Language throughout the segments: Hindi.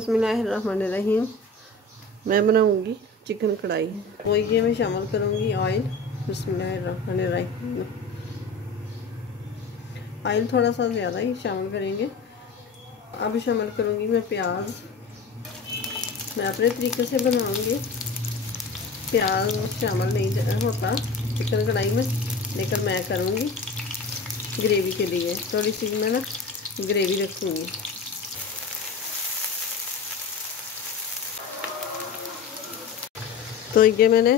बिस्मिल्लाहिर्रहमानिर्रहीम। मैं बनाऊंगी चिकन कढ़ाई। तो ये मैं शामिल करूंगी ऑयल। बिस्मिल्लाहिर्रहमानिर्रहीम। ऑयल थोड़ा सा ज़्यादा ही शामिल करेंगे। अब शामिल करूंगी मैं प्याज। मैं अपने तरीके से बनाऊंगी, प्याज शामिल नहीं होता चिकन कढ़ाई में, लेकिन मैं करूंगी ग्रेवी के लिए। थोड़ी सी मैं ना ग्रेवी रखूंगी। तो ये मैंने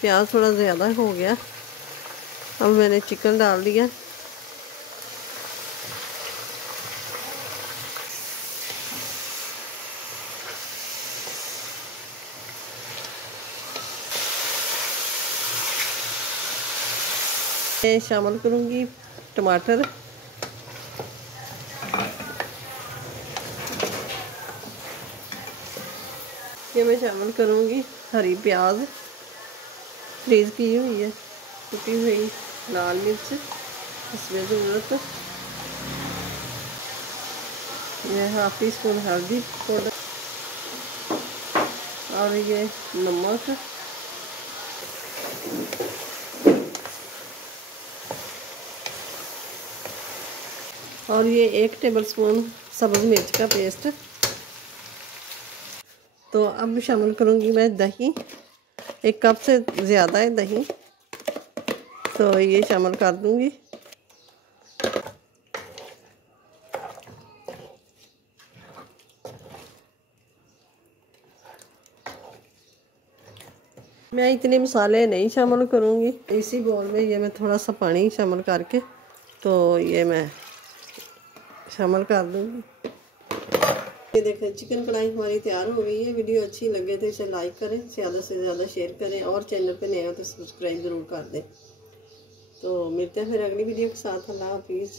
प्याज थोड़ा ज़्यादा हो गया। अब मैंने चिकन डाल दिया। मैं शामिल करूँगी टमाटर। ये मैं शामिल करूँगी हरी प्याज फ्रीज़ की हुई है, कुटी हुई लाल मिर्च इसमें ज़रूरत। ये हाफ टी स्पून हल्दी पाउडर और ये नमक, और ये 1 टेबलस्पून सब्ज़ मिर्च का पेस्ट। तो अब शामिल करूँगी मैं दही। 1 कप से ज़्यादा है दही, तो ये शामिल कर दूँगी। मैं इतने मसाले नहीं शामिल करूँगी। इसी बोल में ये मैं थोड़ा सा पानी शामिल करके तो ये मैं शामिल कर दूँगी। ये देखें चिकन कढ़ाई हमारी तैयार हो गई है। वीडियो अच्छी लगे तो इसे लाइक करें, ज़्यादा से ज़्यादा शेयर करें, और चैनल पे नए हो तो सब्सक्राइब ज़रूर कर दें। तो मिलते हैं फिर अगली वीडियो के साथ। अल्लाह हाफिज़।